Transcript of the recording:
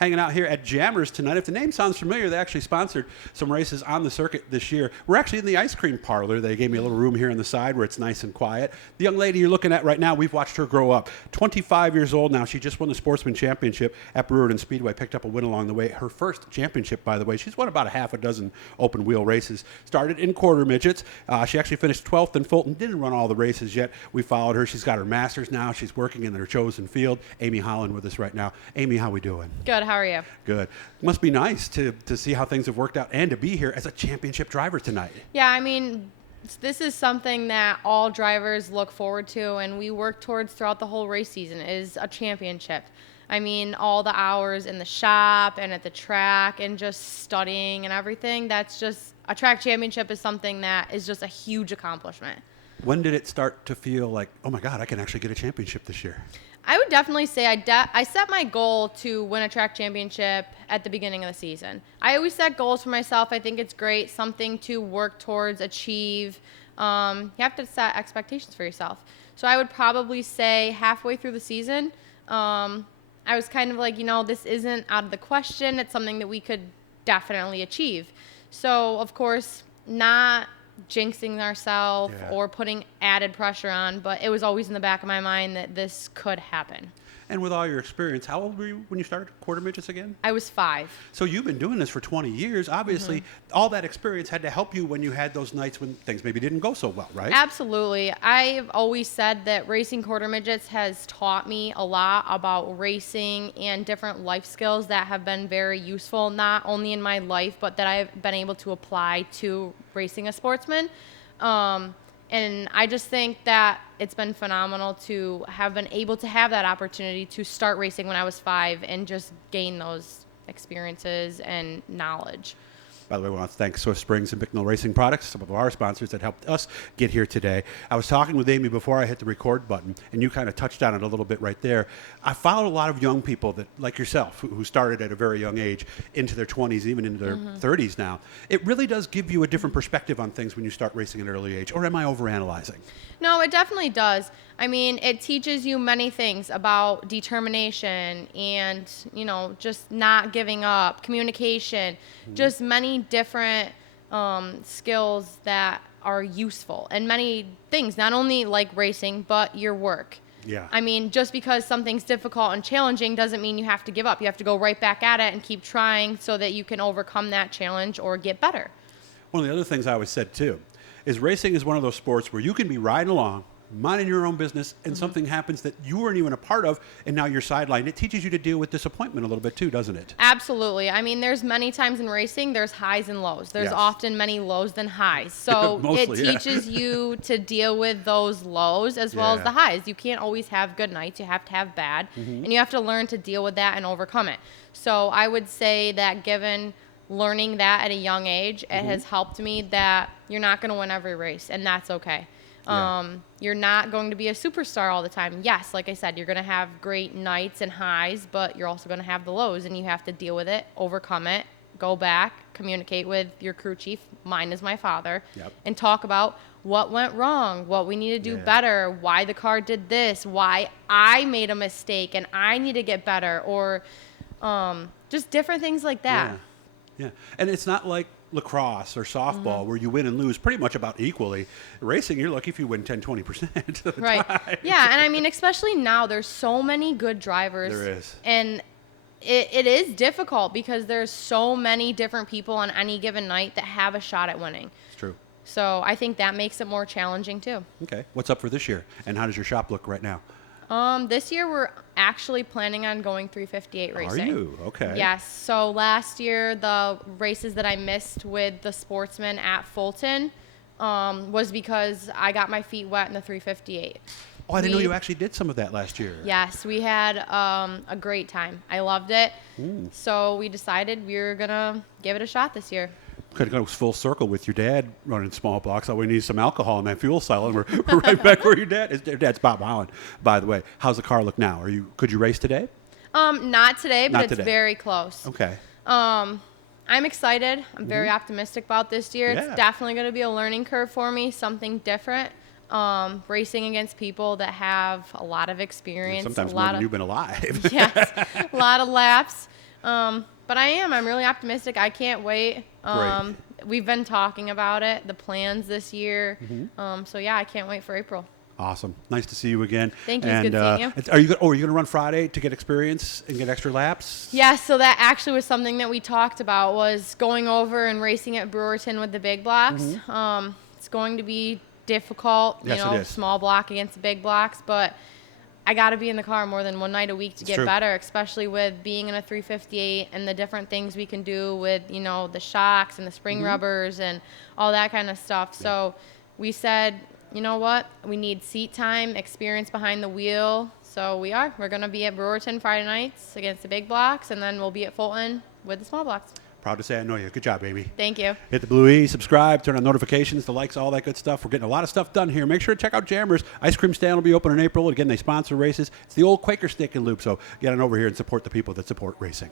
hanging out here at Jammers tonight. If the name sounds familiar, they actually sponsored some races on the circuit this year. We're actually in the ice cream parlor. They gave me a little room here on the side where it's nice and quiet. The young lady you're looking at right now, we've watched her grow up. 25 years old now. She just won the Sportsman Championship at Brewerton Speedway, picked up a win along the way. Her first championship, by the way. She's won about a half a dozen open wheel races. Started in quarter midgets. She actually finished 12th in Fulton. Didn't run all the races yet. We followed her. She's got her master's now. She's working in her chosen field. Amy Holland with us right now. Amy, how we doing? Good. How are you? Good. Must be nice to see how things have worked out and to be here as a championship driver tonight. Yeah, I mean, this is something that all drivers look forward to and we work towards throughout the whole race season is a championship. I mean, all the hours in the shop and at the track and just studying and everything, that's just a track championship is something that is just a huge accomplishment. When did it start to feel like, oh my God, I can actually get a championship this year? I would definitely say I set my goal to win a track championship at the beginning of the season. I always set goals for myself. I think it's great, something to work towards, achieve. You have to set expectations for yourself. So I would probably say halfway through the season, I was kind of like, this isn't out of the question. It's something that we could definitely achieve. So, of course, not jinxing ourselves or putting added pressure on, but it was always in the back of my mind that this could happen. And with all your experience, how old were you when you started quarter midgets again? I was 5. So you've been doing this for 20 years. Obviously, all that experience had to help you when you had those nights when things maybe didn't go so well, right? Absolutely. I've always said that racing quarter midgets has taught me a lot about racing and different life skills that have been very useful, not only in my life, but that I've been able to apply to racing a sportsman. And I just think that it's been phenomenal to have been able to have that opportunity to start racing when I was 5 and just gain those experiences and knowledge. By the way, we want to thank Swift Springs and Bicknell Racing Products, some of our sponsors that helped us get here today. I was talking with Amy before I hit the record button, and you kind of touched on it a little bit right there. I followed a lot of young people that, like yourself, who started at a very young age into their 20s, even into their 30s now. It really does give you a different perspective on things when you start racing at an early age, or am I overanalyzing? No, it definitely does. I mean, it teaches you many things about determination and, just not giving up, communication, just many different skills that are useful and many things, not only like racing, but your work. Yeah. I mean, just because something's difficult and challenging doesn't mean you have to give up. You have to go right back at it and keep trying so that you can overcome that challenge or get better. One of the other things I always said, too, is racing is one of those sports where you can be riding along, minding your own business, and something happens that you weren't even a part of, and now you're sidelined. It teaches you to deal with disappointment a little bit too, doesn't it? Absolutely. I mean, there's many times in racing, there's highs and lows. There's often many lows than highs. So Mostly, it teaches you to deal with those lows as well as the highs. You can't always have good nights. You have to have bad, and you have to learn to deal with that and overcome it. So I would say that given learning that at a young age, it has helped me that you're not going to win every race, and that's okay. You're not going to be a superstar all the time. Yes, like I said, you're going to have great nights and highs, but you're also going to have the lows, and you have to deal with it, overcome it, go back, communicate with your crew chief, mine is my father, and talk about what went wrong, what we need to do better, why the car did this, why I made a mistake and I need to get better, or just different things like that. Yeah, and it's not like lacrosse or softball where you win and lose pretty much about equally. Racing, you're lucky if you win 10-20% of the time. Yeah, and I mean, especially now, there's so many good drivers. There is. And it is difficult because there's so many different people on any given night that have a shot at winning. It's true. So I think that makes it more challenging too. Okay. What's up for this year? And how does your shop look right now? This year we're actually planning on going 358 racing. Are you? Okay. Yes. So last year the races that I missed with the Sportsman at Fulton was because I got my feet wet in the 358. Oh, I didn't know you actually did some of that last year. Yes, we had a great time. I loved it. So we decided we were going to give it a shot this year. Could have gone full circle with your dad running small blocks. All we need is some alcohol in that fuel cell, and we're right back where your dad is. Your dad's Bob Holland, by the way. How's the car look now? Could you race today? Not today, but Not it's today. very close. Okay. I'm excited. I'm very optimistic about this year. Yeah. It's definitely going to be a learning curve for me, something different. Racing against people that have a lot of experience. Sometimes a more lot than of, you've been alive. yes, a lot of laps. But I'm really optimistic. I can't wait. Great. We've been talking about it, the plans this year. So yeah, I can't wait for April. Awesome. Nice to see you again. Thank you. It's good seeing you. Are you going to run Friday to get experience and get extra laps? Yeah, so that actually was something that we talked about, was going over and racing at Brewerton with the big blocks. It's going to be difficult, Yes, it is. small block against the big blocks, but I got to be in the car more than one night a week to get better, especially with being in a 358 and the different things we can do with, the shocks and the spring rubbers and all that kind of stuff. Yeah. So we said, you know what? We need seat time, experience behind the wheel. So we're going to be at Brewerton Friday nights against the big blocks, and then we'll be at Fulton with the small blocks. Proud to say I know you. Good job, Amy. Thank you. Hit the blue E, subscribe, turn on notifications, the likes, all that good stuff. We're getting a lot of stuff done here. Make sure to check out Jammers. Ice cream stand will be open in April. Again, they sponsor races. It's the old Quaker Steak and Loop, so get on over here and support the people that support racing.